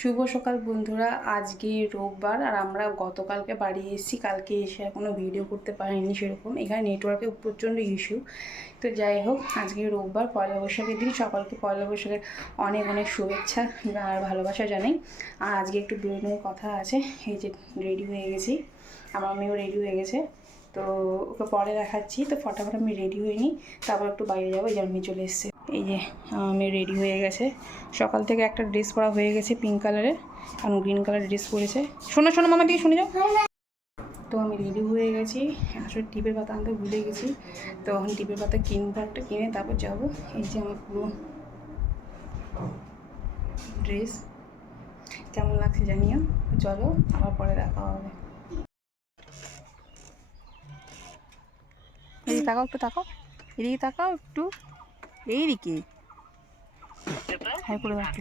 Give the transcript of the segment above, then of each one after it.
শুভ সকাল বন্ধুরা। আজকে রোববার আর আমরা গতকালকে বাড়ি এসেছি। কালকে এসে এখনও ভিডিও করতে পারিনি সেরকম, এখানে নেটওয়ার্কের প্রচণ্ড ইস্যু। তো যাই হোক, আজকে রোববার, পয়লা বৈশাখের দিন। সকলকে পয়লা বৈশাখের অনেক অনেক শুভেচ্ছা আর ভালোবাসা জানাই। আর আজকে একটু বেরোনোর কথা আছে। এই যে রেডি হয়ে গেছি, আমার মেয়েও রেডি হয়ে গেছে। তো ওকে পরে দেখাচ্ছি। তো ফটাফট আমি রেডি হয়ে নিই, তারপর একটু বাইরে যাবো। এই যে আমি চলে এসেছি। এই যে আমি রেডি হয়ে গেছে। সকাল থেকে একটা ড্রেস পরা হয়ে গেছে পিঙ্ক কালারের, কারণ গ্রিন কালারের ড্রেস পরেছে। শোনো শোনো মামা, দিকে শুনে যাও। তো আমি রেডি হয়ে গেছি। আসলে টিপের পাতা আনতে ভুলে গেছি, তো এখন টিপের পাতা কিনবো, একটা কিনে তারপর যাবো। এই যে আমার পুরো ড্রেস, কেমন লাগছে জানিও। চলো আবার পরে দেখা হবে। এদিকে তাকাও, একটু তাকাও, এদিকে তাকাও একটু, এইদিকে হ্যাঁ করে রাখতে।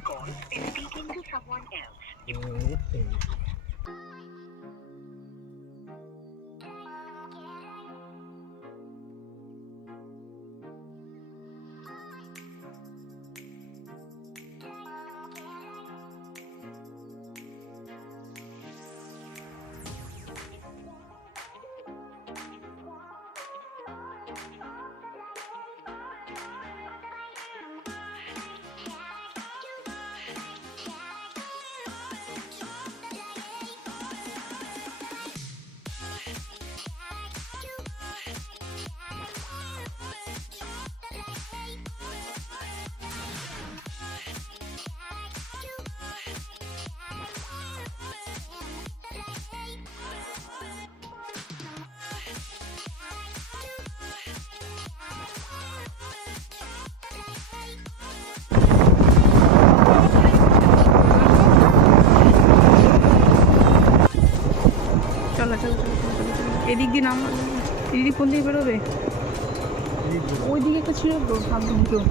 চলো চলো চলো চলো চলো চলো, এদিক দিয়ে নাম, এদিক কোন দিকে বেরোবে? ওই দিকে একটা ছিল তো, সামনে দিকেও।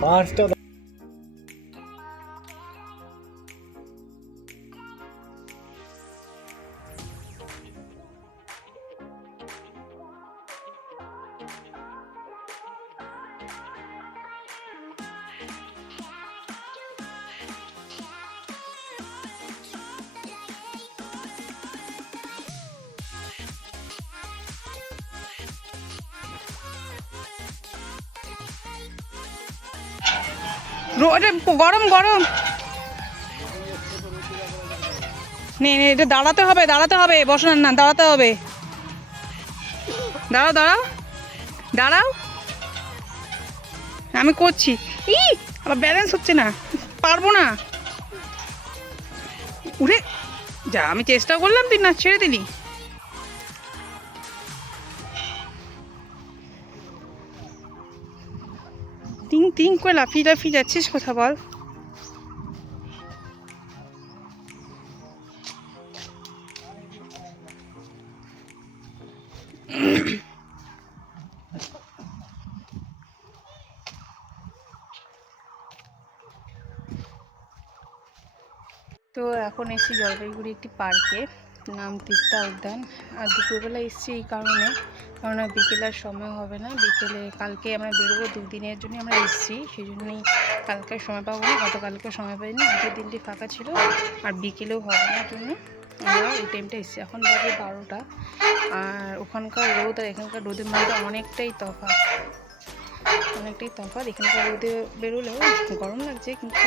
পাঁচটা ওটা গরম গরম। নে নে, এটা দাঁড়াতে হবে, দাঁড়াতে হবে, বসো না, দাঁড়াতে হবে। দাঁড়াও দাঁড়াও দাঁড়াও, আমি করছি। ই আবার ব্যালেন্স হচ্ছে না, পারবো না। উঠে যা, আমি চেষ্টা করলাম, তুই না ছেড়ে দিলি। তিং তিং করে লাফিয়ে লাফিয়ে যাচ্ছিস কথা বল। তো এখন এসেছি জলপাইগুড়ি একটি পার্কে, নাম তিস্তা উদ্যান। আর দুপুরবেলা এসেছি এই কারণে, কারণ বিকেল আর সময় হবে না। বিকেলে কালকে আমরা বেরোবো, দুদিনের জন্য আমরা এসেছি, সেই জন্যই কালকে সময় পাবো না, গতকালকে সময় পাইনি। আজকের দিনটি ফাঁকা ছিল, আর বিকেলেও হবে না, জন্য আমরা এই টাইমটা এসেছি। এখন বাজে 12টা। আর ওখানকার রোদ আর এখানকার রোদের মধ্যে অনেকটাই তফাৎ, অনেকটাই তফাৎ। এখানকার রোদে বেরোলেও গরম লাগছে, কিন্তু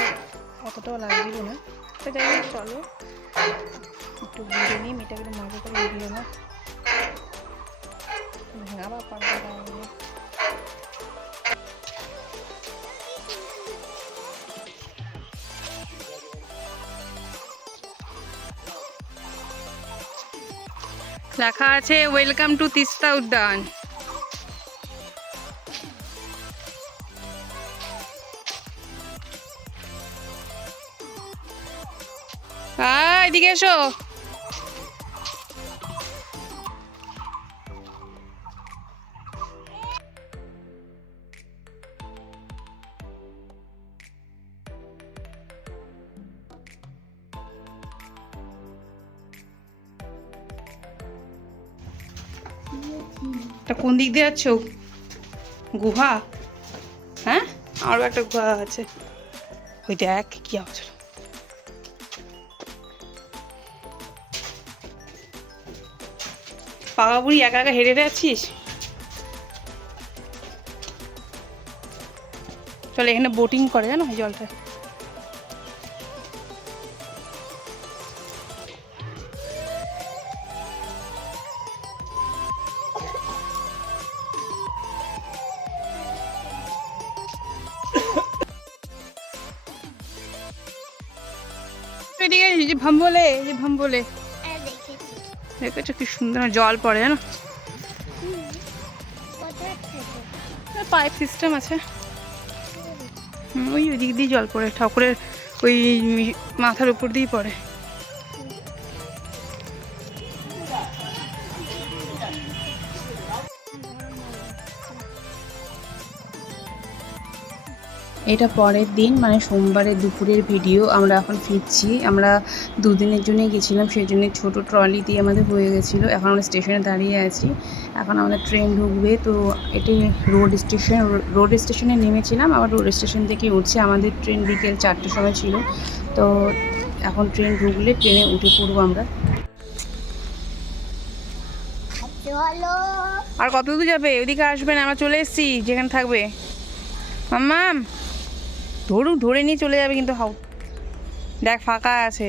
অতটাও লাগছিল না। তো যাই হোক, চলো একটু ঘুরে নিই, মেয়েটাকে একটু মজা করে ঘুরিয়ে না, আবার পাল্টা দাঁড়াবে। লেখা আছে ওয়েলকাম টু তিস্তা উদ্যান। এদিকে এসো। এটা কোন দিক দিয়ে যাচ্ছ? গুহা? হ্যাঁ, আরও একটা গুহা আছে। ওই দেখ কি আওয়াজ। পাকা বুড়ি একা একা হেঁটে হেঁটে যাচ্ছিস? চল, এখানে বোটিং করে জানো এই জলটা। এদিকে যে ভাম্বলে, যে ভাম্বলে দেখেছো কি সুন্দর জল পড়ে জানো। পাইপ সিস্টেম আছে। ওই ওদিক দিয়ে জল পড়ে, ঠাকুরের ওই মাথার উপর দিয়েই পড়ে। এটা পরের দিন মানে সোমবারের দুপুরের ভিডিও। আমরা এখন ফিরছি। আমরা দুদিনের জন্যই গেছিলাম, সেই জন্য ছোটো ট্রলি দিয়ে আমাদের হয়ে গেছিলো। এখন আমরা স্টেশনে দাঁড়িয়ে আছি, এখন আমাদের ট্রেন ঢুকবে। তো এটি রোড স্টেশনে নেমেছিলাম, আবার রোড স্টেশন থেকে উঠছে। আমাদের ট্রেন বিকেল 4টের সময় ছিল। তো এখন ট্রেন ঢুকলে ট্রেনে উঠে পড়বো আমরা। আর কত দূর যাবে? ওইদিকে আসবে না, আমরা চলে এসেছি যেখানে থাকবে। মাম্মাম ধরে নিয়ে চলে যাবে কিন্তু। হাও দেখ ফাঁকা আছে।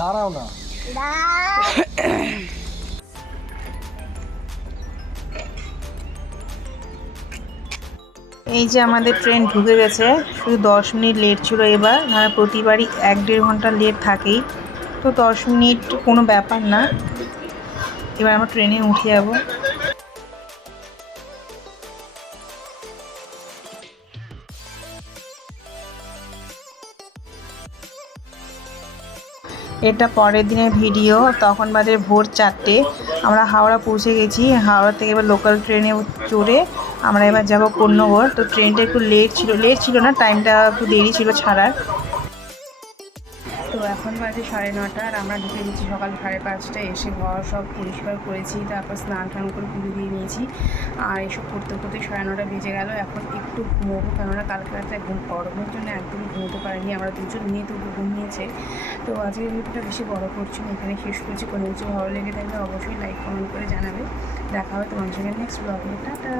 দাঁড়াও না। এই যে আমাদের ট্রেন ঢুকে গেছে, শুধু 10 মিনিট লেট ছিল এবার। মানে প্রতিবারই 1-1.5 ঘন্টা লেট থাকেই, তো 10 মিনিট কোনো ব্যাপার না। এবার আমরা ট্রেনে উঠে যাবো। এটা পরের দিনের ভিডিও। তখন বাজে ভোর 4টে। আমরা হাওড়া পৌঁছে গেছি। হাওড়া থেকে এবার লোকাল ট্রেনে চড়ে আমরা এবার যাবো কোন্নগর। তো ট্রেনটা একটু লেট ছিল না, টাইমটা একটু দেরি ছিল ছাড়ার। তো এখন বাজে 9:30 আর আমরা ঢুকে গেছি সকাল 5:30টায়। এসে ঘর সব পরিষ্কার করেছি, তারপর স্নান টান করে পুজো দিয়ে নিয়েছি। আর এসব করতে করতে 9:30 বেজে গেল। এখন একটু ঘুমোবো, কেননা কালকে রাতে গরমের জন্য একদমই ঘুমোতে পারিনি। আমরা দুজন নিয়ে তো ঘুমিয়েছে। তো আজকের ভিডিওটা বেশি বড় করছি না, এখানে শেষ করছি। কোনো কিছু ভালো লেগে থাকলে অবশ্যই লাইক কমেন্ট করে জানাবে। দেখা হবে তোমার সঙ্গে নেক্সট ব্লগে। টাটা।